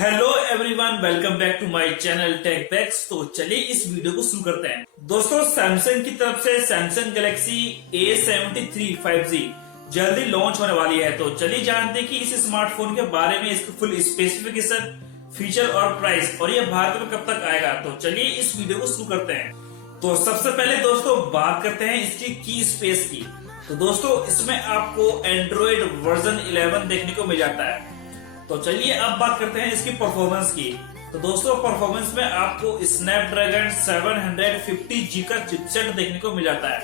Hello everyone, welcome back to my channel tech backs. तो चलिए इस वीडियो को शुरू करते हैं। दोस्तों, सैमसंग की तरफ से सैमसंग गैलेक्सी A73 5G जल्दी लॉन्च होने वाली है। तो चलिए जानते हैं कि इस स्मार्टफोन के बारे में, इसके फुल स्पेसिफिकेशन, फीचर और प्राइस, और ये भारत में कब तक आएगा। तो चलिए इस वीडियो को शुरू करते हैं। तो सबसे पहले दोस्तों बात करते हैं इसकी की स्पेस की। तो दोस्तों इसमें आपको एंड्रॉइड वर्जन 11 देखने को मिल जाता है। तो चलिए अब बात करते हैं इसकी परफॉर्मेंस की। तो दोस्तों परफॉर्मेंस में आपको स्नैपड्रैगन 750G का चिपसेट देखने को मिल जाता है।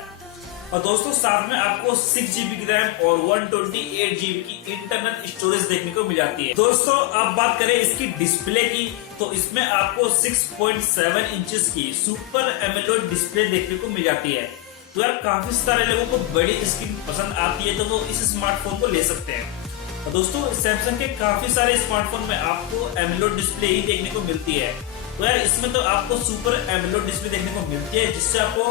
और दोस्तों साथ में आपको 6GB की रैम और 128GB की इंटरनल स्टोरेज देखने को मिल जाती है। दोस्तों अब बात करें इसकी डिस्प्ले की, तो इसमें आपको 6.7 इंचेस की सुपर एमोलेड डिस्प्ले देखने को मिल जाती है। तो यार काफी सारे लोगों को बड़ी स्क्रीन पसंद आती है, तो वो इस स्मार्टफोन को ले सकते हैं। दोस्तों सैमसंग के काफी सारे स्मार्टफोन में आपको एमोलेड डिस्प्ले ही देखने को मिलती है। तो यार इसमें तो आपको सुपर एमोलेड डिस्प्ले देखने को मिलती है, जिससे आपको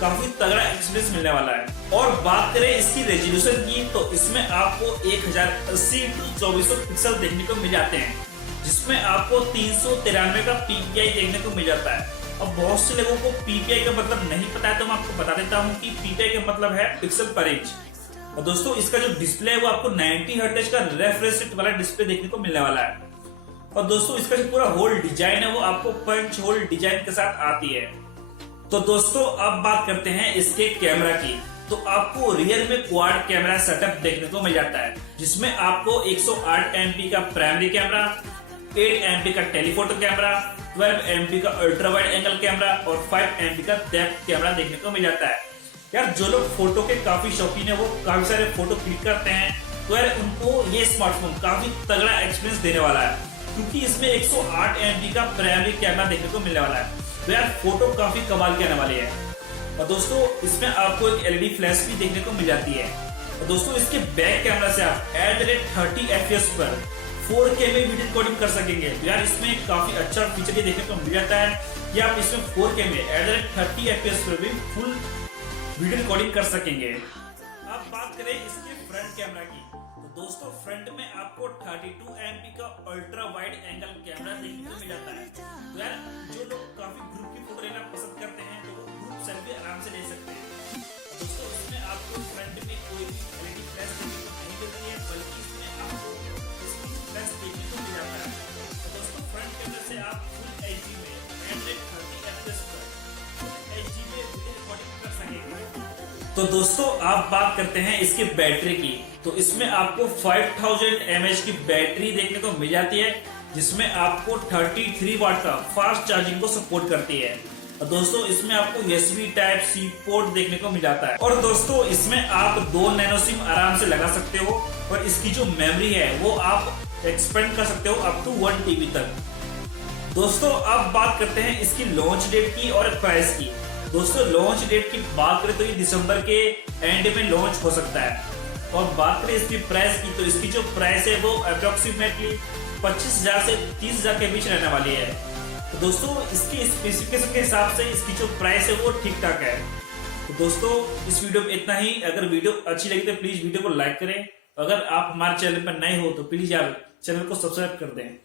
काफी तगड़ा एक्सपीरियंस मिलने वाला है। और बात करें इसकी रेजोल्यूशन की, तो इसमें आपको 1080x2400 पिक्सल देखने को मिल जाते हैं, जिसमें आपको 393 का PPI देखने को मिल जाता है। अब बहुत से लोगों को PPI का मतलब नहीं पता है, तो मैं आपको बता देता हूँ कि PPI का मतलब है पिक्सल पर इंच। और दोस्तों इसका जो डिस्प्ले है वो आपको 90 हर्ट्ज का रिफ्रेश रेट वाला डिस्प्ले देखने को मिलने वाला है। और दोस्तों इसका जो पूरा होल डिजाइन है वो आपको पंच होल डिजाइन के साथ आती है। तो दोस्तों अब बात करते हैं इसके कैमरा की। तो आपको रियर में क्वाड कैमरा सेटअप देखने को मिल जाता है, जिसमें आपको 108 MP का प्राइमरी कैमरा, 8 MP का टेलीफोटो कैमरा, 12 MP का अल्ट्रा वाइड एंगल कैमरा और 5 MP का डेप्थ कैमरा देखने को मिल जाता है। यार जो लोग फोटो के काफी शौकीन है, वो काफी सारे फोटो क्लिक करते हैं, तो यार उनको ये स्मार्टफोन काफी तगड़ा एक्सपीरियंस देने वाला है, क्योंकि इसमें 108 MP का प्राइमरी कैमरा देखने को मिलने वाला है। तो यार फोटो काफी कमाल की आने वाली है। और दोस्तों इसमें आपको एक LED फ्लैश भी देखने को मिल जाती है। और दोस्तों इसके बैक कैमरा से आप @30 FPS पर 4K में वीडियो रिकॉर्डिंग कर सकेंगे। तो यार इसमें काफी अच्छा फीचर ये देखने को मिल जाता है कि आप इसमें 4K में @30 FPS पर भी फुल वीडियो रिकॉर्डिंग कर सकेंगे। अब बात करें इसके फ्रंट कैमरा की, तो दोस्तों फ्रंट में आपको 32 MP का अल्ट्रा वाइड एंगल कैमरा देखने को मिल जाता है। तो यार जो लोग काफी ग्रुप की फोटो लेना पसंद करते हैं, तो वो ग्रुप सेल्फी आराम से ले सकते हैं। दोस्तों इसमें आपको फ्रंट में कोई भी LED फ्लैश देखने को नहीं मिलती है, बल्कि इसमें आपको इसकी फ्लैश देखने को मिल जाता है। तो दोस्तों फ्रंट कैमरा से आप फुल HD में 30 FPS पर फुल HD में वीडियो रिकॉर्डिंग कर सकेंगे। तो दोस्तों आप बात करते हैं इसके बैटरी की। तो इसमें आपको 5000 mAh की बैटरी देखने को मिल जाती है, जिसमें आपको 33 वाट का फास्ट चार्जिंग को सपोर्ट करती है। और दोस्तों इसमें आपको USB Type-C पोर्ट देखने को मिल जाता है। और दोस्तों इसमें आप 2 नैनो सिम आराम से लगा सकते हो, और इसकी जो मेमोरी है वो आप एक्सपेंड कर सकते हो अप टू 1 TB तक। दोस्तों अब बात करते हैं इसकी लॉन्च डेट की और प्राइस की। दोस्तों लॉन्च डेट की बात करें तो ये दिसंबर के एंड में लॉन्च हो सकता है। और बात करें इसकी प्राइस की, तो इसकी जो प्राइस है वो अप्रोक्सीमेटली 25,000 से 30,000 के बीच रहने वाली है। तो दोस्तों इसकी स्पेसिफिकेशन के हिसाब से इसकी जो प्राइस है वो ठीक ठाक है। तो दोस्तों इस वीडियो में इतना ही। अगर वीडियो अच्छी लगी तो प्लीज वीडियो को लाइक करें। अगर आप हमारे चैनल पर नए हो तो प्लीज यार चैनल को सब्सक्राइब कर दें।